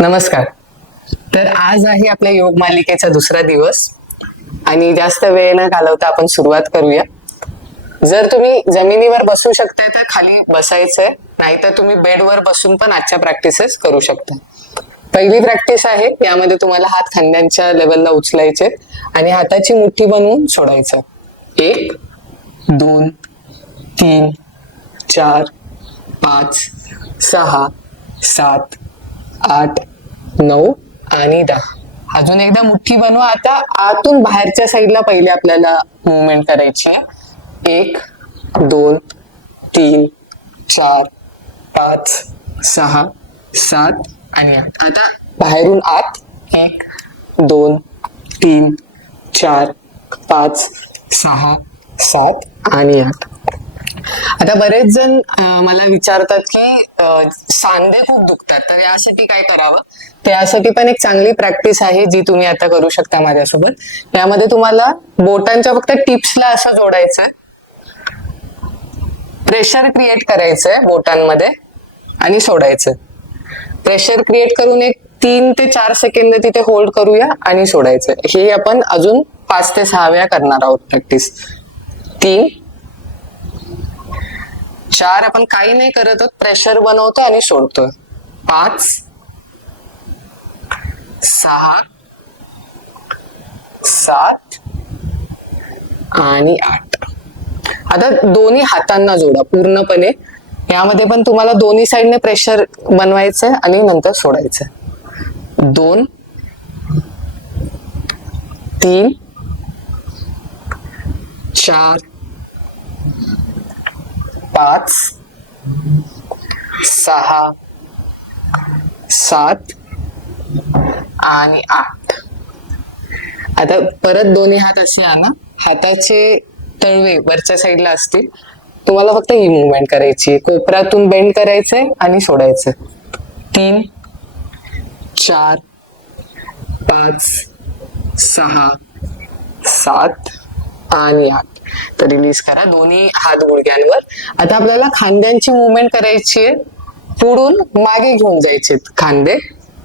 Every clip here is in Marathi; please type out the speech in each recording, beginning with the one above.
नमस्कार. तर आज आहे आपल्या योग मालिकेचा दुसरा दिवस. आणि जास्त वेळ न घालवता आपण सुरुवात करूया. जर तुम्ही जमिनीवर बसू शकताय तर खाली बसायचंय नाहीतर तुम्ही बेडवर बसून पण आजच्या प्रॅक्टिसेस करू शकता. पहिली प्रॅक्टिस आहे यामध्ये तुम्हाला हात खांद्यांच्या लेवलला उचलायचे आणि हाताची मुठ्ठी बनवून सोडायचं एक दोन तीन चार पाच सहा सात आठ नऊ आणि दहा. अजून एकदा मुठ्ठी बनवा. आता आतून बाहेरच्या साईडला पहिले आपल्याला मुवमेंट करायची. आहे एक दोन तीन चार पाच सहा सात आणि आठ. आता बाहेरून आत एक दोन तीन चार पाच सहा सात आणि आठ. आता बरेच जण मला विचारतात की सांधे खूप दुखतात. तर यासाठी काय करावं? त्यासाठी पण एक चांगली प्रॅक्टिस आहे जी तुम्ही आता करू शकता माझ्यासोबत. यामध्ये तुम्हाला बोटांच्या फक्त टिप्सला असं जोडायचं प्रेशर क्रिएट करायचंय बोटांमध्ये आणि सोडायचं प्रेशर क्रिएट करून एक तीन ते चार सेकंद तिथे होल्ड करूया आणि सोडायचं हे आपण अजून पाच ते सहा वेळा करणार आहोत प्रॅक्टिस. तीन चार आपण काही नाही करत प्रेशर बनवतो आणि सोडतो पाच सहा सात आणि आठ. आता दोन्ही हातांना जोडा पूर्णपणे. यामध्ये पण तुम्हाला दोन्ही साईडने प्रेशर बनवायचं आणि नंतर सोडायचं दोन तीन चार पाच सहा सात आणि आठ. आता परत दोन्ही हात असे आणा. हाताचे तळवे वरच्या साईडला असतील. तुम्हाला फक्त ही मुवमेंट करायची कोपऱ्यातून बेंड करायचंय आणि सोडायचं तीन चार पाच सहा सात आणि आठ तर रिलीज करा. दोन्ही हात गुडघ्यांवर. आता आपल्याला खांद्यांची मुवमेंट करायची आहे. पुढून मागे घेऊन जायचे खांदे.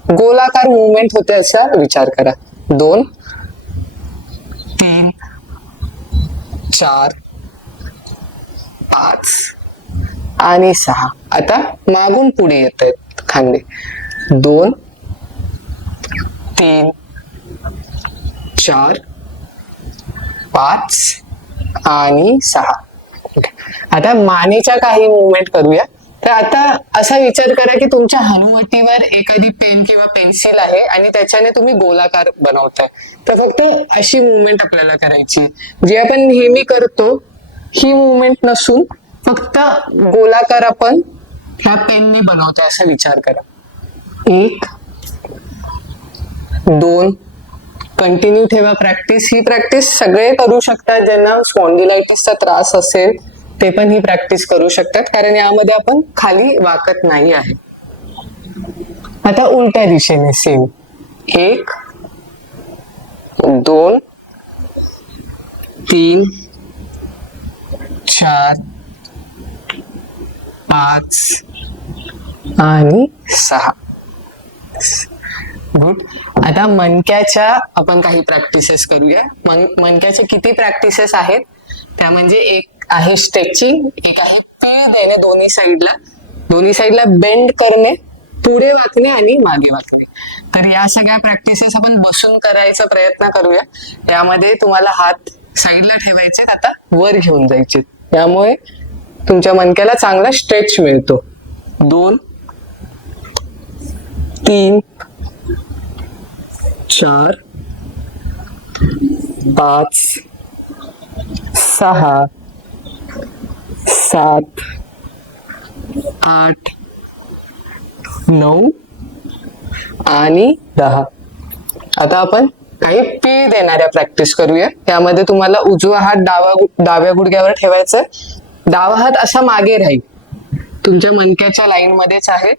गोलाकार मुवमेंट होते असा विचार करा. दोन तीन चार पाच आणि सहा. आता मागून पुढे येत आहेत खांदे. दोन तीन चार पाच आणि सहा. आता मानेच्या काही मुवमेंट करूया. तर आता असा विचार करा की तुमच्या हनुवटीवर एखादी पेन किंवा पेन्सिल आहे आणि त्याच्याने तुम्ही गोलाकार बनवताय. तर फक्त अशी मुवमेंट आपल्याला करायची. जी आपण नेहमी करतो ही मुवमेंट नसून फक्त गोलाकार आपण ह्या पेनने बनवतो असा विचार करा. एक दोन कंटिन्यू ठेवा प्रॅक्टिस ही प्रॅक्टिस सगळे करू शकतात ज्यांना स्पॉन्डिलायटिसचा त्रास असेल ते पण ही प्रॅक्टिस करू शकतात. कारण यामध्ये आपण खाली वाकत नाही आहे. आता उलट्या दिशेने सेम एक दोन तीन चार पाच आणि सहा. गुड आता मनक्याच्या आपण काही प्रॅक्टिसेस करूया. मन मनक्याचे किती प्रॅक्टिसेस आहेत? त्या म्हणजे एक आहे स्ट्रेचिंग एक आहे पी देणे दोन्ही साईडला दोन्ही साईडला बेंड करणे पुढे वाकणे आणि मागे वाकणे. तर या सगळ्या प्रॅक्टिसेस आपण बसून करायचा प्रयत्न करूया. यामध्ये तुम्हाला हात साईडला ठेवायचे आता वर घेऊन जायचे. त्यामुळे तुमच्या मनक्याला चांगला स्ट्रेच मिळतो. दोन तीन चार पाच सहा सात आठ नऊ आणि दहा. आता आपण काही पी देणाऱ्या प्रॅक्टिस करूया. त्यामध्ये तुम्हाला उजवा हात डावा डाव्या गुडघ्यावर ठेवायचं डावा हात असा मागे राहील. तुमच्या मनक्याच्या लाईन मध्येच आहे.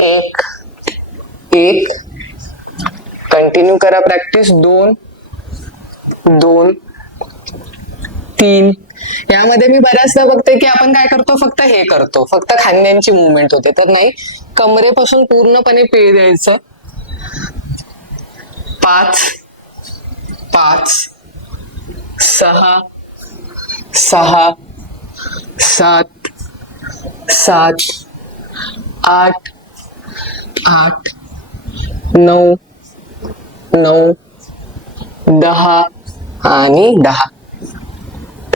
एक एक कंटिन्यू करा प्रॅक्टिस दोन दोन तीन. यामध्ये मी बऱ्याचदा बघते की आपण काय करतो? फक्त हे करतो. फक्त खांद्यांची मुवमेंट होते. तर नाही कमरेपासून पूर्णपणे पेय द्यायचं. पाच पाच सहा सहा सात सात आठ आठ नऊ नऊ दहा आणि दहा.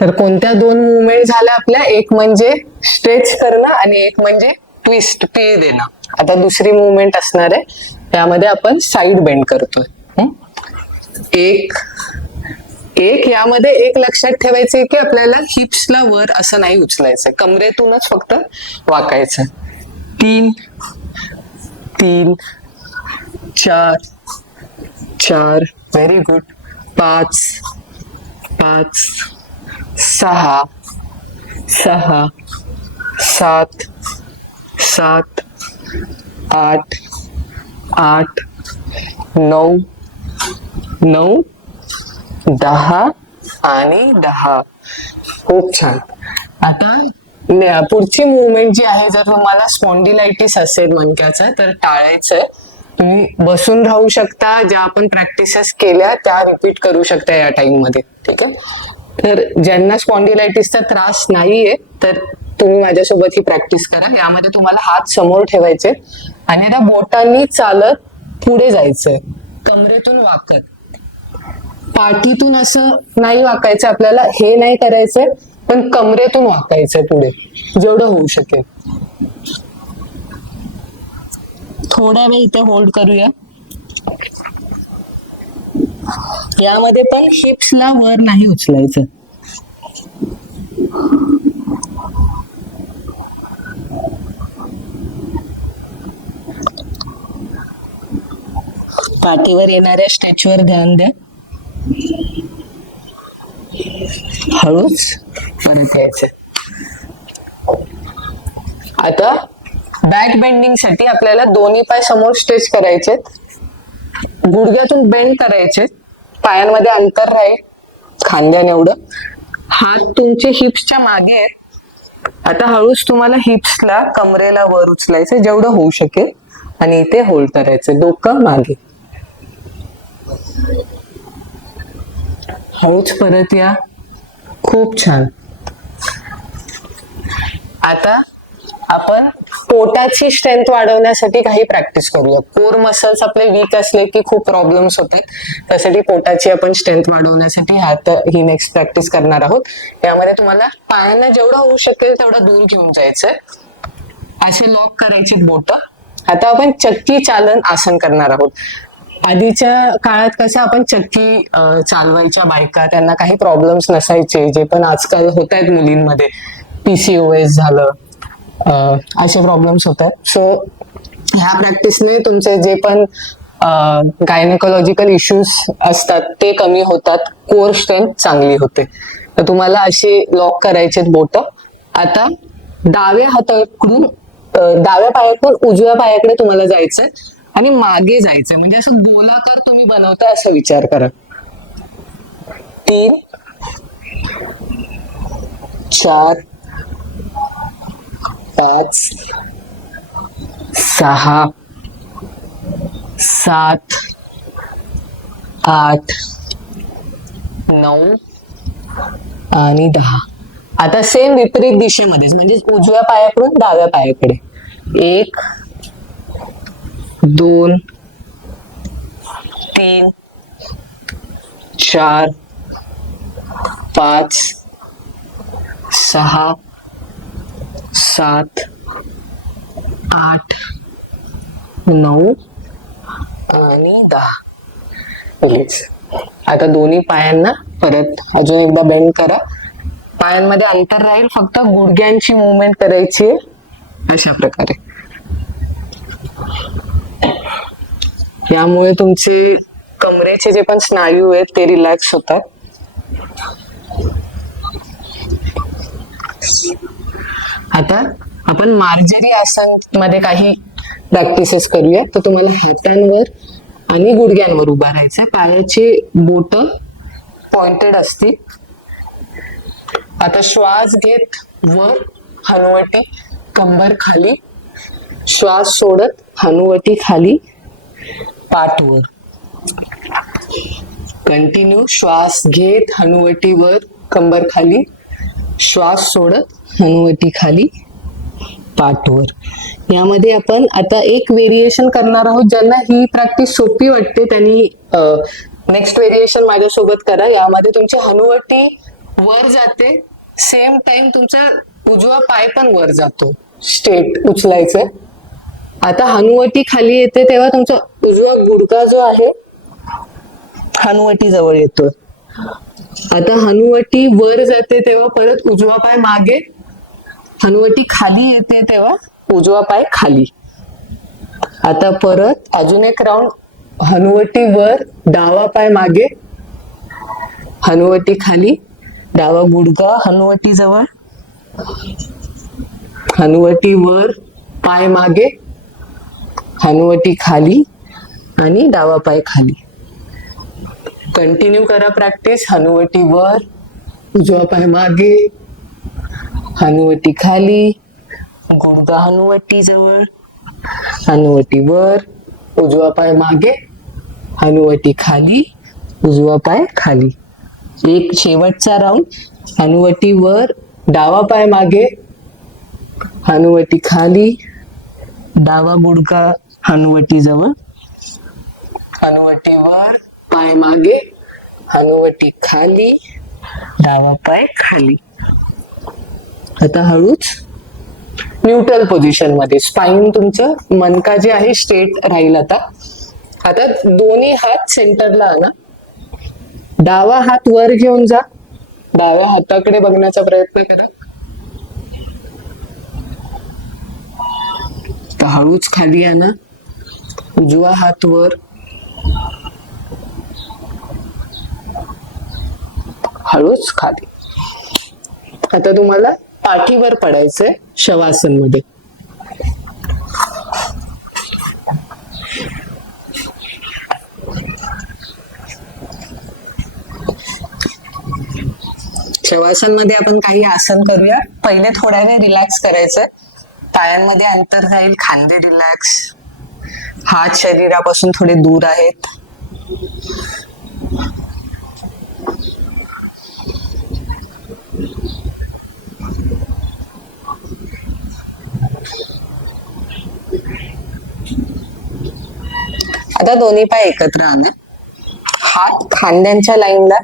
तर कोणत्या दोन मुवमेंट झाल्या आपल्या? एक म्हणजे स्ट्रेच करणं आणि एक म्हणजे ट्विस्ट पी देणं. आता दुसरी मुवमेंट असणार आहे. त्यामध्ये आपण साईड बेंड करतोय. एक एक यामध्ये एक लक्षात ठेवायचं की आपल्याला हिप्सला वर असं नाही उचलायचं कमरेतूनच फक्त वाकायचं तीन तीन चार चार व्हेरी गुड पाच पाच सहा सहा सात सात आठ आठ नऊ नऊ दहा आणि दहा. खूप छान. आता पुढची मुवमेंट जी आहे जर तुम्हाला स्पॉन्डिलायटिस असेल मणक्याचा तर टाळायचंय. तुम्ही बसून राहू शकता ज्या आपण प्रॅक्टिसेस केल्या त्या रिपीट करू शकता या टाइममध्ये. ठीक आहे? तर ज्यांना स्पॉन्डिलायटिसचा त्रास नाहीये तर तुम्ही माझ्यासोबत ही प्रॅक्टिस करा. यामध्ये तुम्हाला हात समोर ठेवायचे आणि त्या बोटांनी चालत पुढे जायचंय. कमरेतून वाकत. पाठीतून असं नाही वाकायचं आपल्याला हे नाही करायचंय पण कमरेतून वाकायचंय पुढे. जेवढं होऊ शकेल. थोडा वेळ इथे होल्ड करूया. यामध्ये पण हिप्सला वर नाही उचलायचं. पाठीवर येणाऱ्या स्टॅच्यूवर ध्यान द्या. हळूच परत यायचं. आता बॅक बेंडिंगसाठी आपल्याला दोन्ही पाय समोर स्ट्रेच करायचे गुडघ्यातून बेंड करायचे पायांमध्ये अंतर राहील. खांद्याने एवढं. हात तुमचे हिप्सच्या मागे आहेत. आता हळूच तुम्हाला हिप्सला कमरेला वर उचलायचं जेवढं होऊ शकेल. आणि इथे होल्ड करायचं डोकं मागे. हळूच परत या. खूप छान. आता आपण पोटाची स्ट्रेंथ वाढवण्यासाठी काही प्रॅक्टिस करूया. कोर मसल्स आपले वीक असले की खूप प्रॉब्लेम्स होतात. त्यासाठी पोटाची आपण स्ट्रेंथ वाढवण्यासाठी हात ही नेक्स्ट प्रॅक्टिस करणार आहोत. यामध्ये तुम्हाला पायांना जेवढं होऊ शकेल तेवढं दूर घेऊन जायचंय. असे लॉक करायचे बोट. आता आपण चक्की चालन आसन करणार आहोत. आधीच्या काळात कसं आपण चक्की चालवायच्या बायका त्यांना काही प्रॉब्लेम्स नसायचे जे पण आजकाल होत आहेत मुलींमध्ये पीसीओएस झालं. असे प्रॉब्लेम्स होत आहेत सो ह्या प्रॅक्टिसने तुमचे जे पण गायनेकोलॉजिकल इश्यूज असतात ते कमी होतात. कोर स्ट्रेंथ चांगली होते. तर तुम्हाला अशी लॉक करायचे बोट. आता डाव्या हाताकडून डाव्या पायाकडून उजव्या पायाकडे तुम्हाला जायचंय आणि मागे जायचंय. म्हणजे असं गोलाकार तुम्ही बनवता असा विचार करा. तीन चार पाच सहा सात आठ नऊ आणि दहा. आता सेम विपरीत दिशेमध्येच म्हणजे उजव्या पायाकडून डाव्या पायाकडे. एक दोन तीन चार पाच सहा सात आठ नऊ आणि दहा. Release. आता दोन्ही पायांना परत अजून एकदा बेंड करा. पायांमध्ये अंतर राहील फक्त गुडघ्यांची मुवमेंट करायची आहे. अशा प्रकारे. यामुळे तुमचे कमरेचे जे पण स्नायू आहेत ते रिलॅक्स होतात. आता आपण मार्जरी आसनमध्ये काही प्रॅक्टिसेस करूया. तर तुम्हाला हातांवर आणि गुडघ्यांवर उभा राहायचं पायाचे बोट पॉइंटेड असतील. आता श्वास घेत वर हनुवटी कंबर खाली. श्वास सोडत हनुवटी खाली. पाठवर कंटिन्यू श्वास घेत हनुवटी वर कंबर खाली. श्वास सोडत हनुवटी खाली पाठवर. यामध्ये आपण आता एक व्हेरिएशन करणार आहोत ज्यांना ही प्रॅक्टिस सोपी वाटते त्यांनी नेक्स्ट व्हेरिएशन माझ्यासोबत करा. यामध्ये तुमची हनुवटी वर जाते. सेम टाइम तुमचा उजवा पाय पण वर जातो. स्टेट उचलायचं. आता हनुवटी खाली येते तेव्हा तुमचा उजवा गुडघा जो आहे हनुवटी जवळ येतो आता हनुवटी वर जाते तेव्हा परत उजवा पाय मागे हनुवटी खाली येते तेव्हा उजवा पाय खाली. आता परत अजून एक राऊंड हनुवटी वर डावा पाय मागे. हनुवटी खाली. डावा गुडगा हनुवटी जवळ. हनुवटी वर पाय मागे. हनुवटी खाली आणि डावा पाय खाली. कंटिन्यू करा प्रॅक्टिस हनुवटी वर उजवा पाय मागे. हनुवटी खाली गुडघा हनुवटी जवळ. हनुवटी वर उजवा पाय मागे हनुवटी खाली उजवा पाय खाली. एक शेवटचा राऊंड हनुवटी वर डावा पाय मागे हनुवटी खाली डावा गुडघा हनुवटी जवळ. हनुवटी वर पाय मागे हनुवटी खाली डावा पाय खाली. आता हळूच न्यूट्रल पोझिशनमध्ये स्पाईन तुमचं मनका जे आहे स्ट्रेट राहील आता. आता दोन्ही हात सेंटरला आणा. डावा हात वर घेऊन जा. डाव्या हाताकडे बघण्याचा प्रयत्न करा. हळूच खाली आणा. उजवा हात वर. हळूच खाली. आता तुम्हाला पाठीवर पडायचंय शवासनमध्ये शवासनमध्ये आपण काही आसन करूया. पहिले थोडा वेळ रिलॅक्स करायचंय. पायांमध्ये अंतर जाईल खांदे रिलॅक्स हात शरीरापासून थोडे दूर आहेत. आता दोन्ही पाय एकत्र आणा हात खांद्यांच्या लाईनला.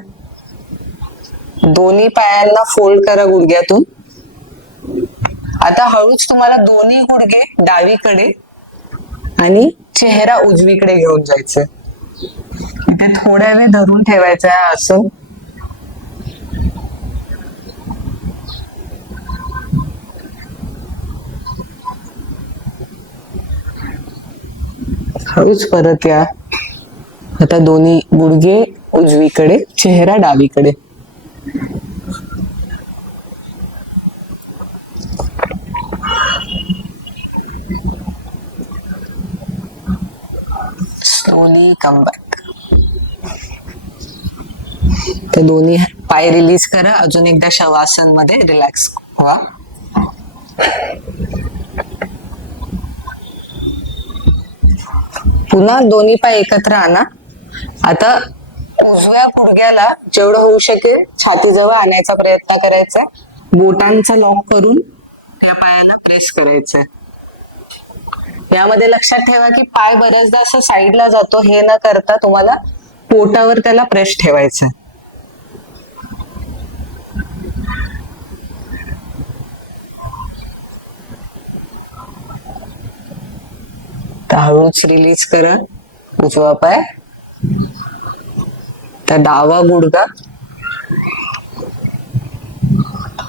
दोन्ही पायांना फोल्ड करा गुडघ्यातून. आता हळूच तुम्हाला दोन्ही गुडघे डावीकडे आणि चेहरा उजवीकडे घेऊन जायचं इथे थोड्या वेळ धरून ठेवायचा आहे असं हळूच परत या. आता दोन्ही गुडघे उजवीकडे चेहरा डावीकडे. स्लोली कम बॅक तर दोन्ही पाय रिलीज करा. अजून एकदा शवासनमध्ये रिलॅक्स व्हा. पुन्हा दोन्ही पाय एकत्र आणा. आता उजव्या गुडघ्याला जेवढं होऊ शकेल छातीजवळ आणायचा प्रयत्न करायचा बोटांचा लॉक करून त्या पायाला प्रेस करायचं यामध्ये लक्षात ठेवा की पाय बऱ्याचदा असं साईडला जातो हे न करता तुम्हाला पोटावर त्याला प्रेस ठेवायचा हळूच रिलीज करा उजवा पाय. तर डावा गुडगा.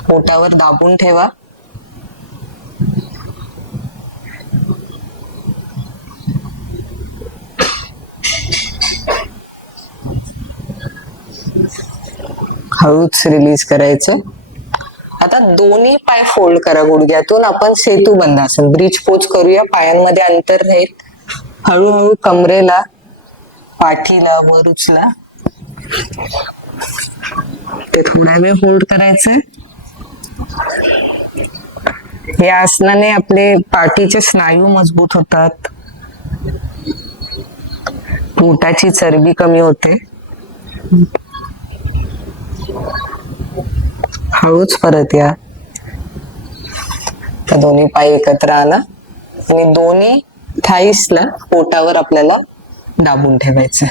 पोटावर दाबून ठेवा. हळूच रिलीज करायचं. दोन्ही पाय फोल्ड करा गुडघ्यातून. आपण सेतू बंधासन ब्रिज पोच करूया. पायांमध्ये अंतर राहील. हळूहळू कमरेला पाठीला वर उचला ते थोडा वेळ होल्ड करायचंय. या आसनाने आपले पाठीचे स्नायू मजबूत होतात. पोटाची चरबी कमी होते. हळूच परत या. त्या दोन्ही पाय एकत्र आला. आणि दोन्ही थाईसला पोटावर आपल्याला दाबून ठेवायचं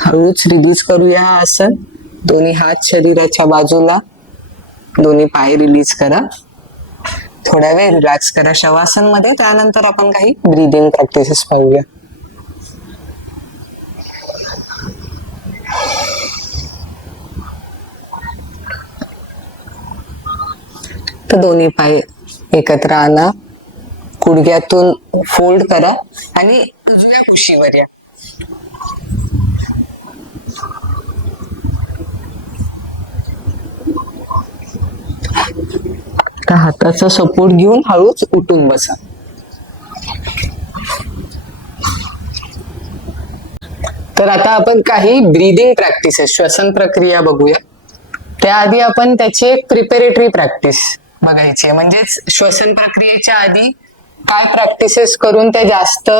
हळूच रिलीज करूया आसन दोन्ही हात शरीराच्या बाजूला. दोन्ही पाय रिलीज करा. थोड्या वेळ रिलॅक्स करा शवासनमध्ये त्यानंतर आपण काही ब्रीदिंग प्रॅक्टिसेस पाहूया. तर दोन्ही पाय एकत्र आणा. गुडघ्यातून फोल्ड करा आणि उजव्या कुशीवर या. त्या हाताचा सपोर्ट घेऊन हळूच उठून बसा. तर आता आपण काही ब्रीदिंग प्रॅक्टिसेस श्वसन प्रक्रिया बघूया. त्याआधी आपण त्याची एक प्रिपेरेटरी प्रॅक्टिस बघायची. म्हणजेच श्वसन प्रक्रियेच्या आधी काय प्रॅक्टिसेस करून ते जास्त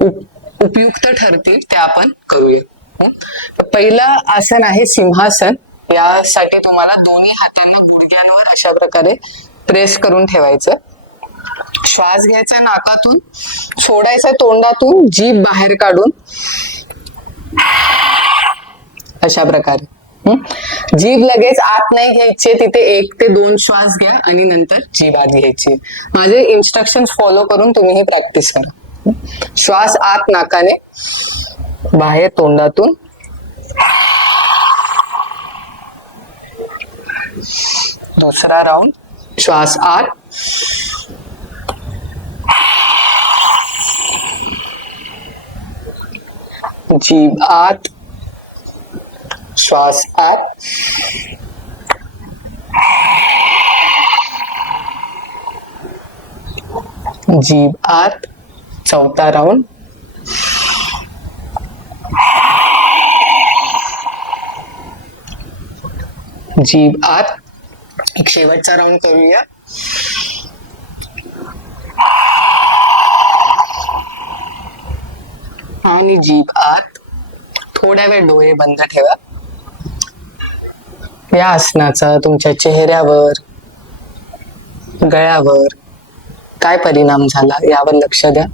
उपयुक्त ठरतील ते आपण करूया. पहिलं आसन आहे सिंहासन. यासाठी तुम्हाला दोन्ही हातांना गुडघ्यांवर अशा प्रकारे प्रेस करून ठेवायचं. श्वास घ्यायचा नाकातून सोडायचा तोंडातून जीभ बाहेर काढून. अशा प्रकारे. जीभ लगेच आत नाही घ्यायची तिथे एक ते दोन श्वास घ्या आणि नंतर जीभ आत घ्यायची माझे इन्स्ट्रक्शन फॉलो करून तुम्ही ही प्रॅक्टिस करा. श्वास आत नाकाने बाहेर तोंडातून. दुसरा राऊंड श्वास आत. जीभ आत. श्वास आत. जीभ आत. चौथा राऊंड. जीभ आत. एक शेवटचा राऊंड करूया. आणि जीभ आत. थोड्या वेळ डोळे बंद ठेवा. या आसनाचा तुमच्या चेहऱ्यावर गळ्यावर काय परिणाम झाला यावर लक्ष द्या.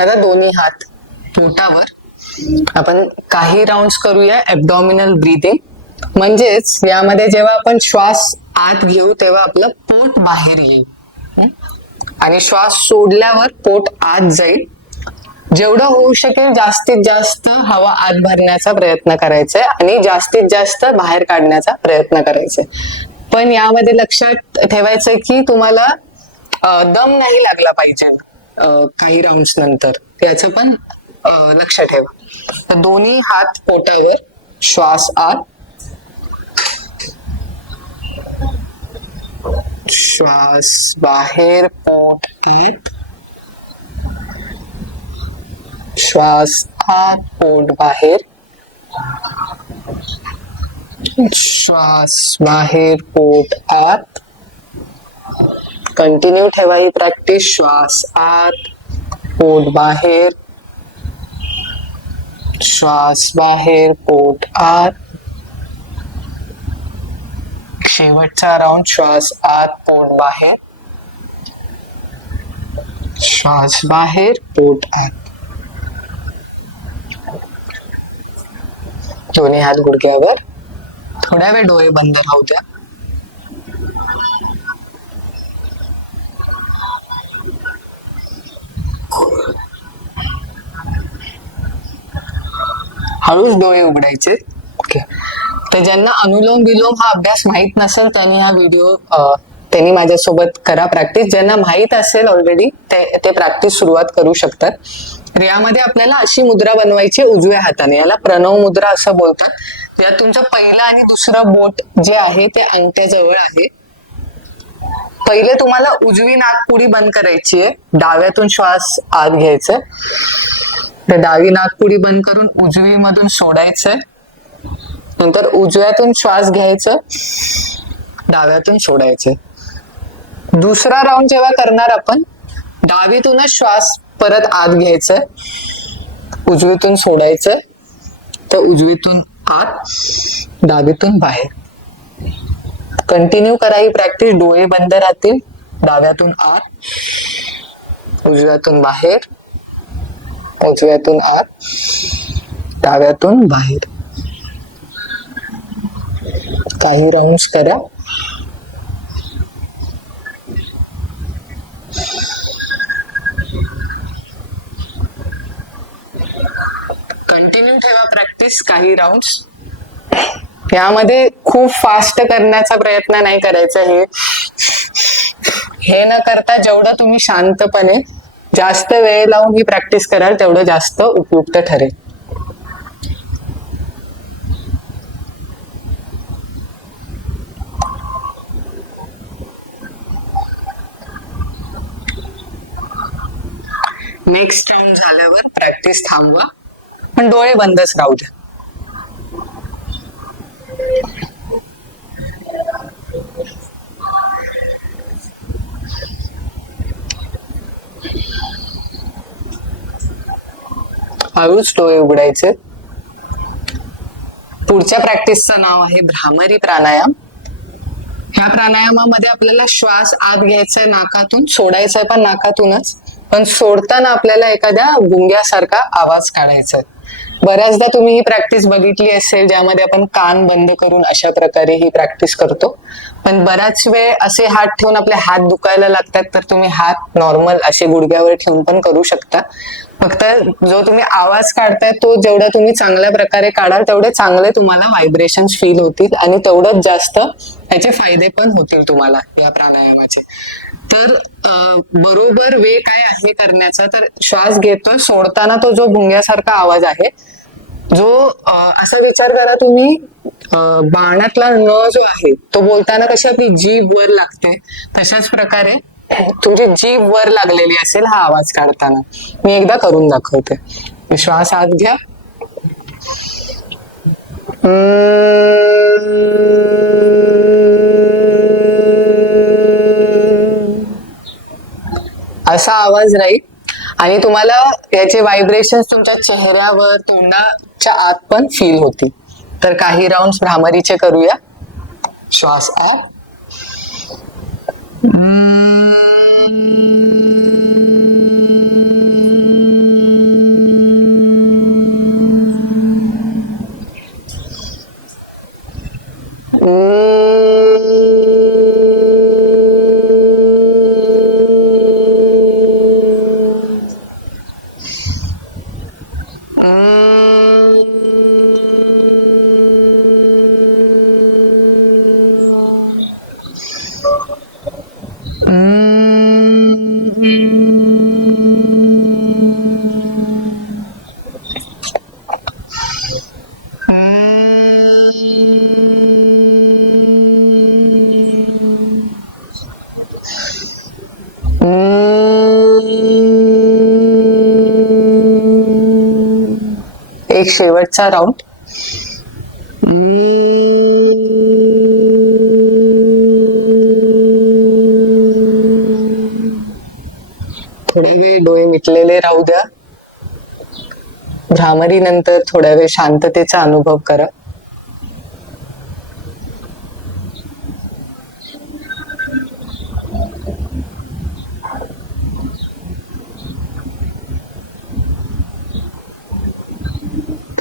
आता दोन्ही हात पोटावर. आपण काही राऊंड करूया ऍबडॉमिनल ब्रीदिंग म्हणजेच यामध्ये जेव्हा आपण श्वास आत घेऊ तेव्हा आपलं पोट बाहेर येईल. आणि श्वास सोडल्यावर पोट आत जाईल. जेवढं होऊ शकेल जास्तीत जास्त हवा आत भरण्याचा प्रयत्न करायचा आहे आणि जास्तीत जास्त बाहेर काढण्याचा प्रयत्न करायचा आहे. पण यामध्ये लक्षात ठेवायचं की तुम्हाला दम नाही लागला पाहिजे. काही राऊंड नंतर. याचं पण लक्ष ठेवा. तर दोन्ही हात पोटावर श्वास आत. श्वास बाहेर पोट आत. श्वास आत पोट बाहेर. श्वास बाहेर पोट आत. कंटिन्यू ठेवा ही प्रॅक्टिस श्वास आत, पोट बाहेर. श्वास बाहेर, पोट आत. शेवटचा राऊंड श्वास आत, पोट बाहेर. श्वास बाहेर, पोट आत. दोन्ही हात गुडघ्यावर. थोड्या वेळ डोळे बंद राहू द्या. हळूच डोळे उघडायचे. ओके. तर ज्यांना अनुलोम विलोम हा अभ्यास माहीत नसेल त्यांनी हा व्हिडिओ त्यांनी माझ्यासोबत करा प्रॅक्टिस ज्यांना माहीत असेल ऑलरेडी ते ते प्रॅक्टिस सुरुवात करू शकतात. तर यामध्ये आपल्याला अशी मुद्रा बनवायची उजव्या हाताने. याला प्रणव मुद्रा असं बोलतात. यात तुमचं पहिलं आणि दुसरं बोट जे आहे ते अंगठ्याजवळ आहे. पहिले तुम्हाला उजवी नाकपुडी बंद करायची आहे. डाव्यातून श्वास आत घ्यायचा. तर डावी नाकपुडी बंद करून उजवी मधून सोडायचंय. नंतर उजव्यातून श्वास घ्यायचं. डाव्यातून सोडायचे. दुसरा राऊंड जेव्हा करणार आपण डावीतूनच श्वास परत आत घ्यायचं उजवीतून सोडायचं तर उजवीतून आत डावीतून बाहेर. कंटिन्यू करा ही प्रॅक्टिस डोळे बंद राहतील. डाव्यातून आत. उजव्यातून बाहेर. उजव्यातून आत. डाव्यातून बाहेर. काही राऊंड करा. कंटिन्यू ठेवा प्रॅक्टिस काही राऊंड यामध्ये खूप फास्ट करण्याचा प्रयत्न नाही करायचा हे. हे न करता जेवढं तुम्ही शांतपणे जास्त वेळ लावून ही प्रॅक्टिस कराल तेवढं जास्त उपयुक्त ठरेल. नेक्स्ट राऊंड झाल्यावर प्रॅक्टिस थांबवा. पण डोळे बंदच राहू द्या. हळूच डोळे उघडायचे. पुढच्या प्रॅक्टिसचं नाव आहे भ्रामरी प्राणायाम. ह्या प्राणायामामध्ये आपल्याला श्वास आत घ्यायचा आहे नाकातून सोडायचा आहे पण नाकातूनच पण सोडताना आपल्याला एखाद्या गुंग्यासारखा आवाज काढायचा आहे बऱ्याचदा तुम्ही ही प्रॅक्टिस बघितली असेल ज्यामध्ये आपण कान बंद करून अशा प्रकारे ही प्रॅक्टिस करतो. पण बराच वेळ असे हात ठेवून आपले हात दुखायला लागतात तर तुम्ही हात नॉर्मल असे गुडघ्यावर ठेवून पण करू शकता. फक्त जो तुम्ही आवाज काढताय तो जेवढा तुम्ही चांगल्या प्रकारे काढाल तेवढे चांगले तुम्हाला व्हायब्रेशन फील होतील आणि तेवढंच जास्त त्याचे फायदे पण होतील तुम्हाला या प्राणायामाचे. तर बरोबर वे काय आहे करण्याचा तर श्वास घेतोय सोडताना तो जो भुंग्यासारखा आवाज आहे जो असा विचार करा तुम्ही बाणातला न जो आहे तो बोलताना कशी आपली जीभ वर लागते? तशाच प्रकारे तुमची जीभ वर लागलेली असेल हा आवाज काढताना. मी एकदा करून दाखवते. श्वास आत घ्या. असा आवाज राहील आणि तुम्हाला त्याचे व्हायब्रेशन तुमच्या चेहऱ्यावर तोंडाच्या आत पण फील होतील. तर काही राऊंड भ्रामरीचे करूया. श्वास आत एक शेवटचा राऊंड थोड्या वेळ डोळे मिटलेले राहू द्या. भ्रामरी नंतर थोड्या वेळ शांततेचा अनुभव करा.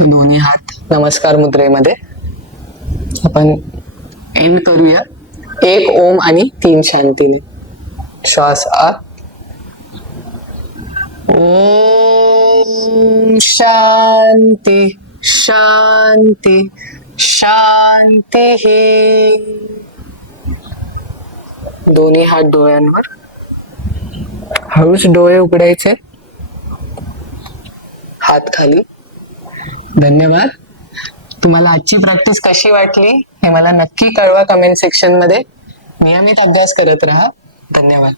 दोन्ही हात. नमस्कार मुद्रेमध्ये. आपण एंड करूया. एक ओम आणि तीन शांतीने. श्वास आत ओम शांती शांती शांती दोन्ही हात डोळ्यांवर. हळूच डोळे उघडायचे. हात खाली. धन्यवाद. तुम्हाला आजची प्रॅक्टिस कशी वाटली हे मला नक्की कळवा कमेंट सेक्शनमध्ये. नियमित अभ्यास करत राहा. धन्यवाद.